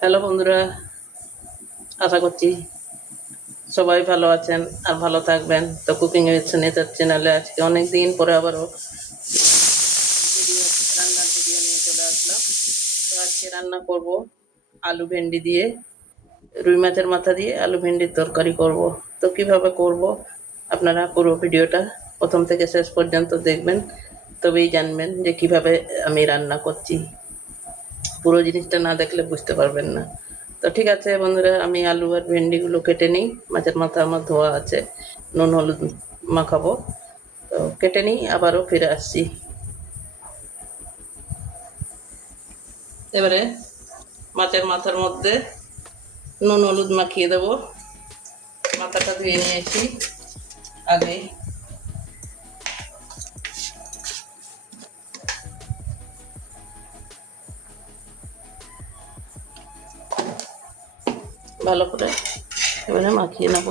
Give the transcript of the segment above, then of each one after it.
Hello বন্ধুরা, আশা করছি সবাই ভালো আছেন আর ভালো থাকবেন। তো কুকিং উইথ সুনিতার চ্যানেলে আজকে অনেক দিন পরে আবারও রান্নার ভিডিও নিয়ে চলে আসলাম। তো আজকে রান্না করব আলু ভেন্ডি দিয়ে, রুই মাছের মাথা দিয়ে আলু ভেন্ডির তরকারি করব। তো কিভাবে করব আপনারা পুরো ভিডিওটা প্রথম থেকে শেষ পর্যন্ত দেখবেন, তবেই জানবেন যে কিভাবে আমি রান্না করছি। পুরো জিনিসটা না দেখলে বুঝতে পারবেন না। তো ঠিক আছে বন্ধুরা, আমি আলু আর ভেন্ডিগুলো কেটে নিই। মাছের মাথা আমার ধোয়া আছে, নুন হলুদ মাখাবো। তো কেটে নিই, আবারও ফিরে আসছি। এবারে মাছের মাথার মধ্যে নুন হলুদ মাখিয়ে দেবো। মাথাটা ধুয়ে নিয়েছি আগে। ভালো করে এবারে মাখিয়ে নেব।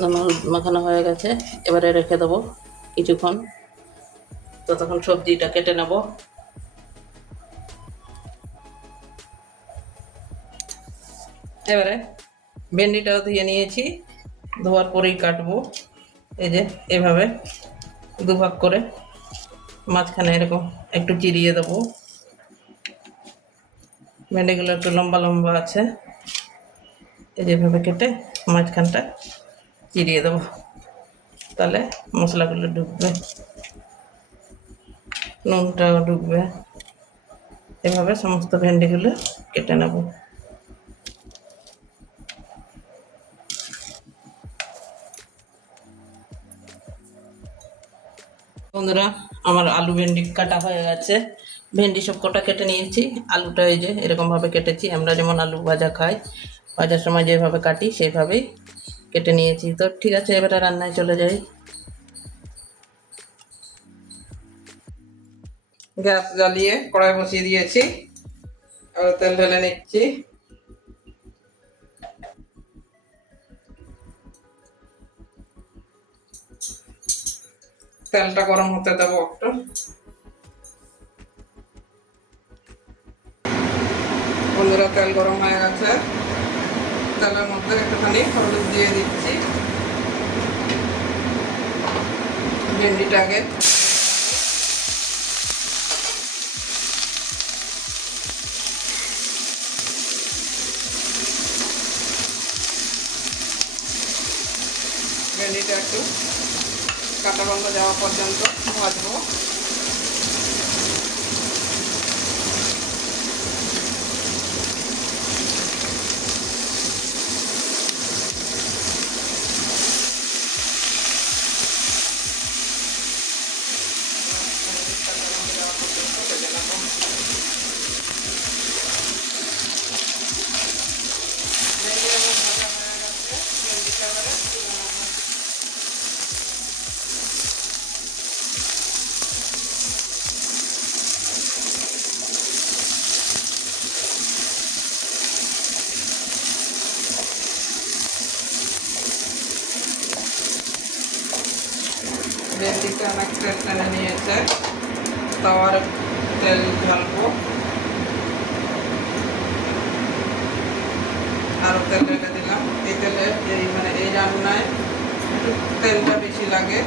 নুন হলুদ মাখানো হয়ে গেছে, এবারে রেখে দেবো কিছুক্ষণ। ততক্ষণ সবজিটা কেটে নেব। এবারে ভেন্ডিটাও ধুয়ে নিয়েছি, ধোয়ার পরেই কাটবো। এই যে এভাবে দুভাগ করে মাঝখানে এরকম একটু চিরিয়ে দেবো। ভেন্ডিগুলো একটু লম্বা লম্বা আছে, এই যেভাবে কেটে মাঝখানটা চিরিয়ে দেবো, তাহলে মশলাগুলো ঢুকবে, নুনটাও ঢুকবে। এভাবে সমস্ত ভেন্ডিগুলো কেটে নেব। বন্ধুরা, আমার আলু ভেন্ডি কাটা হয়ে গেছে। ভেন্ডি সব কটা কেটে নিয়েছি। আলুটা এই যে এরকমভাবে কেটেছি, আমরা যেমন আলু ভাজা খাই, ভাজার সময় যেভাবে কাটি সেইভাবেই কেটে নিয়েছি। তো ঠিক আছে, এবারে রান্নায় চলে যাই। গ্যাস জ্বালিয়ে কড়াই বসিয়ে দিয়েছি, আর তেল ঢেলে নিচ্ছি। তেলটা গরম হতে দেবো একটু। বন্ধুরা, তেল গরম হয়ে গেছে, তেলের মধ্যে একটুখানি হলুদ দিয়ে দিচ্ছি। ভেন্ডিটাকে ভেন্ডিটা একটু কাঁচা গন্ধ যাওয়া পর্যন্ত ভাজবো। ভেন্ডিটা অনেক তেল টেনে নিয়েছে, তাওয়ার তেল ঢালবো। আরও তেল ঢেলে দিলাম। এই তেলে এই রান্নায় একটু তেলটা বেশি লাগে,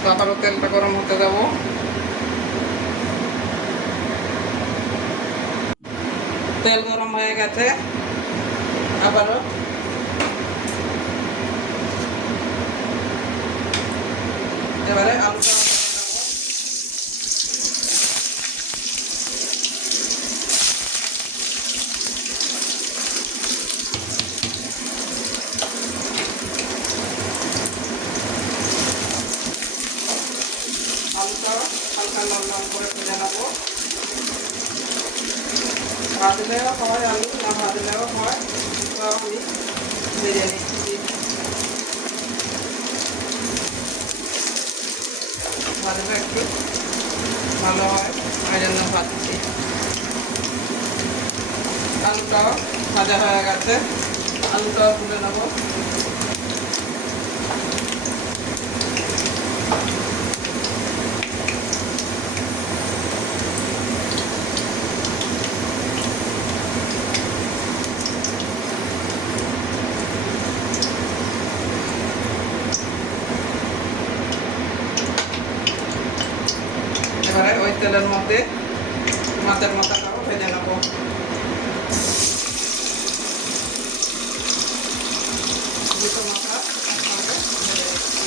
তো আবারও তেলটা গরম হতে দেবো। তেল গরম হয়ে গেছে, আবারও এবারে আলুটা হালকা লাল লাল করে ভেজে নেবো। ভাজলেও হয় আলু, না ভাজলেও হয়, তো আমি ভেজে নিচ্ছি। ভাজলে একটু ভালো হয়, ওই জন্য ভাজছি। আলুটাও ভাজা হয়ে গেছে, আলুটাও তুলে নেব। এবারে ওই তেলের মধ্যে মাছের মাথাটাও ভেজে নেব। দুটো মাথা একসঙ্গে ভেজে নিচ্ছি।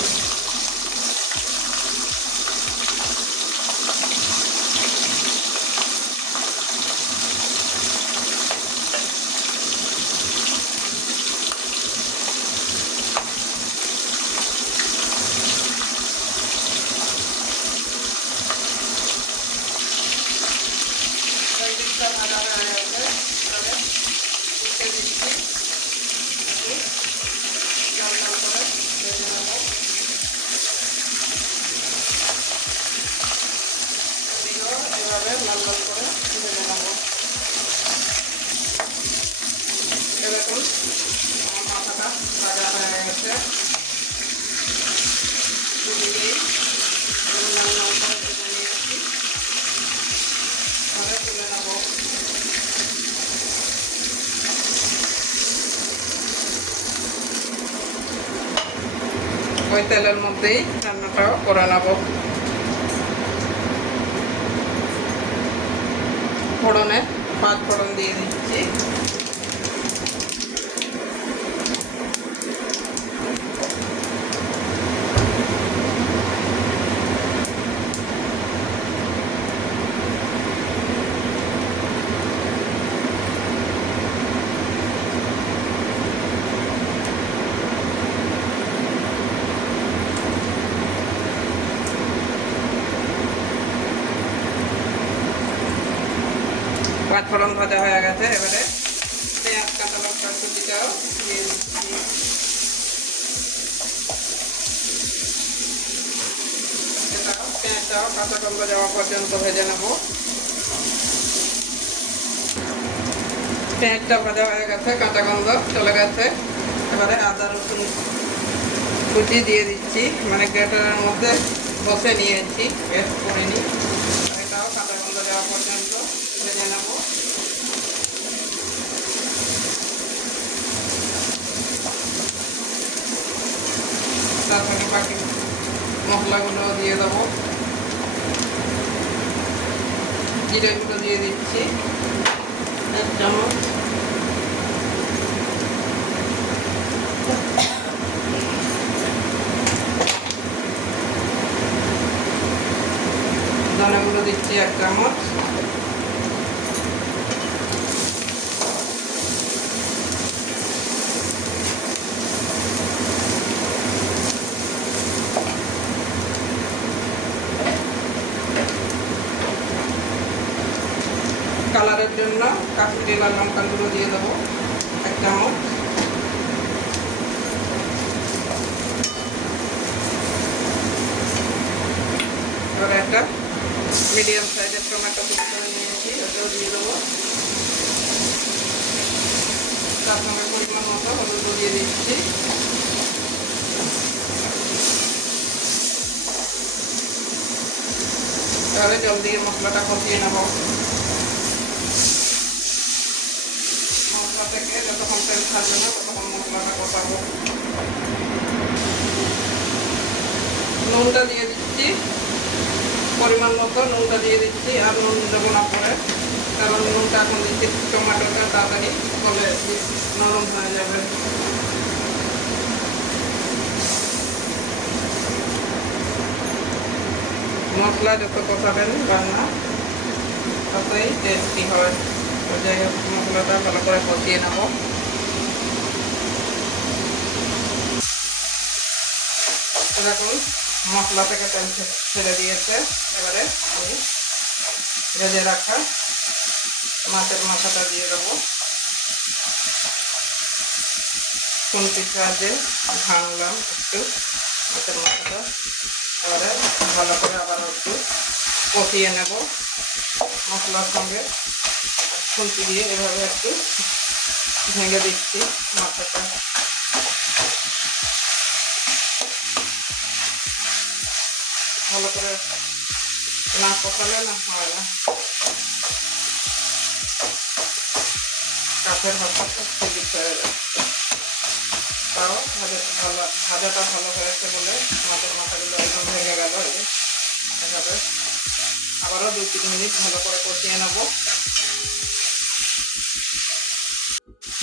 ভাজা হয়ে গেছে, এবারে উঠে দিচ্ছি, লাল লাল করে ভেজে নেব। এভাবে লাল লাল করে ভেজে নেব। এরকম আমার মাথাটা ভাজা হয়ে গেছে, দুদিকেই লাল লাল করে ভেজে নিয়েছি। এবারে তুলে নেব। ওই তেলের মধ্যেই রান্নাটাও করে নেব। ফোড়নে 5 ফোড়ন দিয়ে দিচ্ছি। পাঁচ ফোড়ন ভাজা হয়ে গেছে, এবারে পেঁয়াজ কাঁচা লঙ্কার কুচিটাও দিয়ে দিচ্ছি। পেঁয়াজটাও কাঁচা গন্ধ যাওয়া পর্যন্ত ভেজে নেব। পেঁয়াজটা ভাজা হয়ে গেছে, কাঁচা গন্ধ চলে গেছে। এবারে আদা রসুন কুচি দিয়ে দিচ্ছি, মানে গ্রেটারের মধ্যে বসে নিয়েছি, পেস্ট করে নিই। এটাও কাঁচা গন্ধ যাওয়া পর্যন্ত ভেজে নেব। তার সঙ্গে বাকি মশলাগুলো দিয়ে দেবো। জিরেগুলো দিয়ে দিচ্ছি 1 চামচ। ধনেগুলো দিচ্ছি 1 চামচ। কালারের জন্য কাশ্মীরি লাল লঙ্কার গুঁড়ো দিয়ে দেবো 1 চামচ। এবার একটা মিডিয়াম সাইজের টমেটো কুচি করে নিয়েছি, ওটাও দিয়ে দেবো। তার সঙ্গে পরিমাণ মতো হলুদ দিয়ে দিচ্ছি। এবারে জল দিয়ে মশলাটা কষিয়ে নেব। মশলা থেকে যতক্ষণ তেল ছাড়বে না ততক্ষণ মশলাটা কষাবো। নুনটা দিয়ে দিচ্ছি, পরিমাণ মতো নুনটা দিয়ে দিচ্ছি। আর নুন দেবো না পরে, কারণ নুনটা এখন দিচ্ছি টমেটোটা তাড়াতাড়ি গলে নরম হয়ে যাবে। মশলা যত কষাবেন রান্না ততই টেস্টি হয়। যাই হোক, মশলাটা ভালো করে কষিয়ে নেব। দেখুন মশলা থেকে তেল ছেড়ে দিয়েছে। এবারে আমি ভেজে রাখা মাছের মাথাটা দিয়ে দেবো। খুন্তির সাহায্যে ভাঙলাম একটু মাছের মাথাটা। এবারে ভালো করে আবার একটু কষিয়ে নেব মশলার সঙ্গে। খুন্তি দিয়ে এভাবে একটু ভেঙে দিচ্ছি মাথাটা। ভালো করে না কষালে না হয় না, কাঠের হাতটা সেদিক হয়ে যাচ্ছে। তাও ভাজাটা ভালো হয়েছে বলে মাছের মাথাগুলো একদম ভেঙে গেল। এভাবে আবারও 2-3 মিনিট ভালো করে কষিয়ে নেব।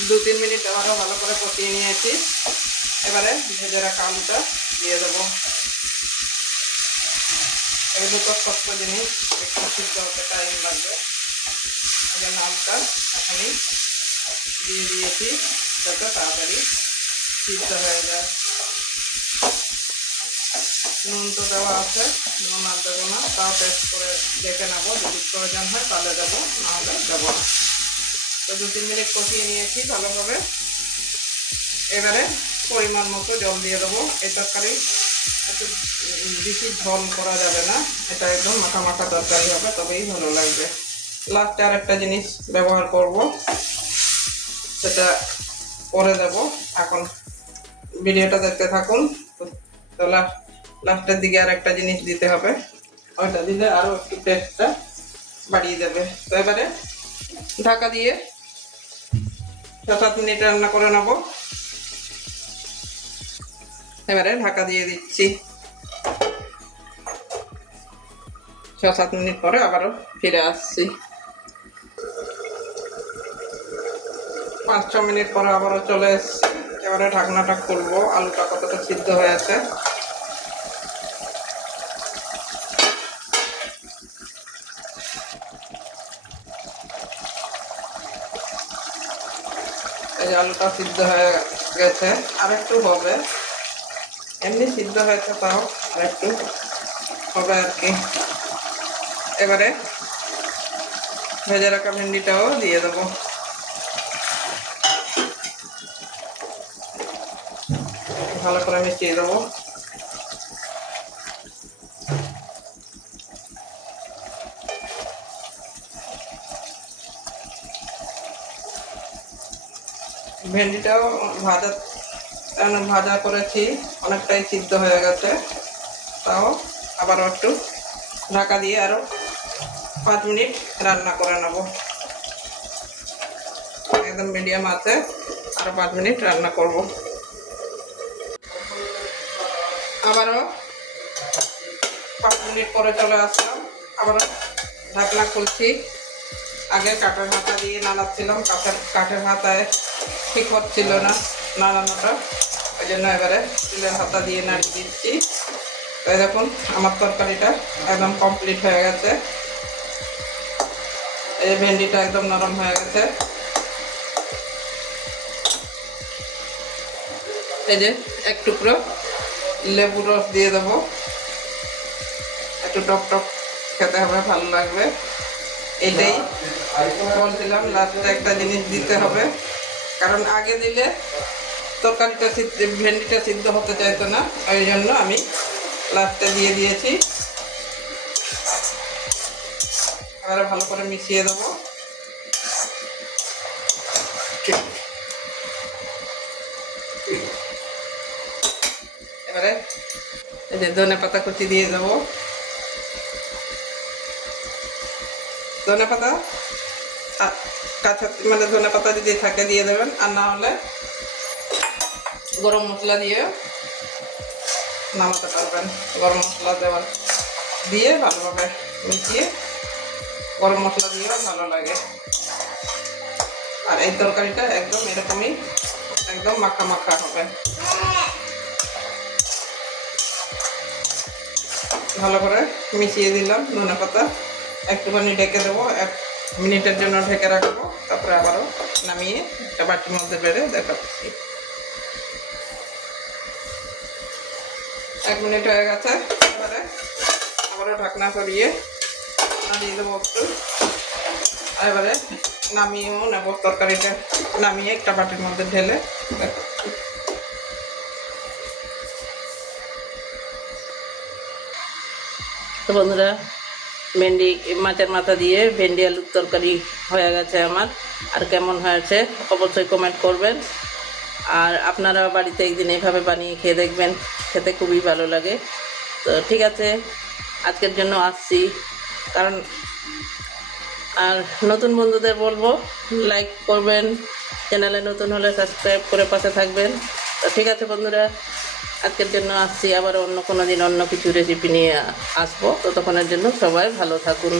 2-3 মিনিট আবারও ভালো করে কষিয়ে নিয়েছি। এবারে ভেজে রাখা আলুটা দিয়ে দেবো। এই দুটো শক্ত জিনিস একটু সিদ্ধ হতে টাইম লাগবে, এই জন্য আলুটা এখনই দিয়ে দিয়েছি যাতে তাড়াতাড়ি সিদ্ধ হয়ে যায়। নুন তো দেওয়া আছে, নুন আর দেবো না, তাও টেস্ট করে দেখে নেবো, যদি প্রয়োজন হয় তাহলে দেবো, নাহলে দেবো না। তো 2-3 মিনিট কষিয়ে নিয়েছি ভালোভাবে। এবারে পরিমাণ মতো জল দিয়ে দেবো। এই তরকারি একটু বেশি ঝোল করা যাবে না, এটা একদম মাখা মাখা তরকারি হবে, তবেই ভালো লাগবে। লাস্টে আর একটা জিনিস ব্যবহার করব, সেটা পরে দেব। এখন ভিডিওটা দেখতে থাকুন। তো লাস্টের দিকে আর একটা জিনিস দিতে হবে, ওইটা দিলে আরও একটু টেস্টটা বাড়িয়ে দেবে। তো এবারে ঢাকা দিয়ে 6-7 মিনিট রান্না করে নেব। এবারে ঢাকা দিয়ে দিচ্ছি। 6-7 মিনিট পরে আবারও ফিরে আসছি। 5-6 মিনিট পরে আবারও চলে এসছি। এবারে ঢাকনাটা খুলবো, আলুটা কতটা সিদ্ধ হয়েছে। এই যে আলুটা সিদ্ধ হয়ে গেছে, আর একটু হবে, এমনি সিদ্ধ হয়েছে তাও আর একটু হবে আর কি। এবারে ভেজে রাখা ভেন্ডিটাও দিয়ে দেবো। ভালো করে মিশিয়ে দেবো। ভেন্ডিটাও ভাজা করেছি, অনেকটাই সিদ্ধ হয়ে গেছে, তাও আবারও একটু ঢাকা দিয়ে আরও 5 মিনিট রান্না করে নেব। একদম মিডিয়াম আছে, আরও 5 মিনিট রান্না করব। আবারও 5 মিনিট পরে চলে আসলাম, আবারও ঢাকনা খুলছি। আগে কাঠের হাতা দিয়ে নাড়াচ্ছিলাম, কাঠের হাতায় ঠিক হচ্ছিল না নাড়ানোটা, ওই জন্য এবারে স্টিলের হাতা দিয়ে নাড়িয়ে দিচ্ছি। তো দেখুন আমার তরকারিটা একদম কমপ্লিট হয়ে গেছে। এই ভেন্ডিটা একদম নরম হয়ে গেছে। এই যে এক টুকরো লেবু রস দিয়ে দেবো, একটু টক টক খেতে হবে, ভালো লাগবে। এটাই বলছিলাম, লাস্টে একটা জিনিস দিতে হবে, কারণ আগে দিলে তরকারিটা ভেন্ডিটা সিদ্ধ হতে চাইতো না, ওই জন্য আমি লাস্টে দিয়ে দিয়েছি। এবারে ভালো করে মিশিয়ে দেবো। এবারে এই যে ধনে পাতা কুচি দিয়ে দেবো। ধনে পাতা কাঁচা মানে ধনে পাতা যদি থাকে দিয়ে দেবেন, আর না হলে গরম মশলা দিয়ে নামাতে পারবেন। গরম মশলা দিয়ে ভালোভাবে মিশিয়ে, গরম মশলা দিয়েও ভালো লাগে। আর এই তরকারিটা একদম এরকমই একদম মাখা মাখা হবে। ভালো করে মিশিয়ে দিলাম ধনে পাতা, একটুখানি ঢেকে দেবো, 1 মিনিটের জন্য ঢেকে রাখবো, তারপরে আবারও নামিয়ে একটা বাটির মধ্যে বেড়ে দেখাচ্ছি। 1 মিনিট হয়ে গেছে। এবারে আবারও ঢাকনা সরিয়ে নাড়িয়ে দেবো একটু। এবারে নামিয়েও নেব, তরকারিটা নামিয়ে একটা বাটির মধ্যে ঢেলে দেখাচ্ছি। তো বন্ধুরা ভেন্ডি মাছের মাথা দিয়ে ভেন্ডি আলুর তরকারি হয়ে গেছে আমার। আর কেমন হয়েছে অবশ্যই কমেন্ট করবেন। আর আপনারা বাড়িতে একদিন এইভাবে বানিয়ে খেয়ে দেখবেন, খেতে খুবই ভালো লাগে। তো ঠিক আছে, আজকের জন্য আসছি। কারণ আর নতুন বন্ধুদের বলবো লাইক করবেন, চ্যানেলে নতুন হলে সাবস্ক্রাইব করে পাশে থাকবেন। তো ঠিক আছে বন্ধুরা, আজকের জন্য আসছি। আবার অন্য কোনো দিন অন্য কিছু রেসিপি নিয়ে আসবো। ততক্ষণের জন্য সবাই ভালো থাকুন।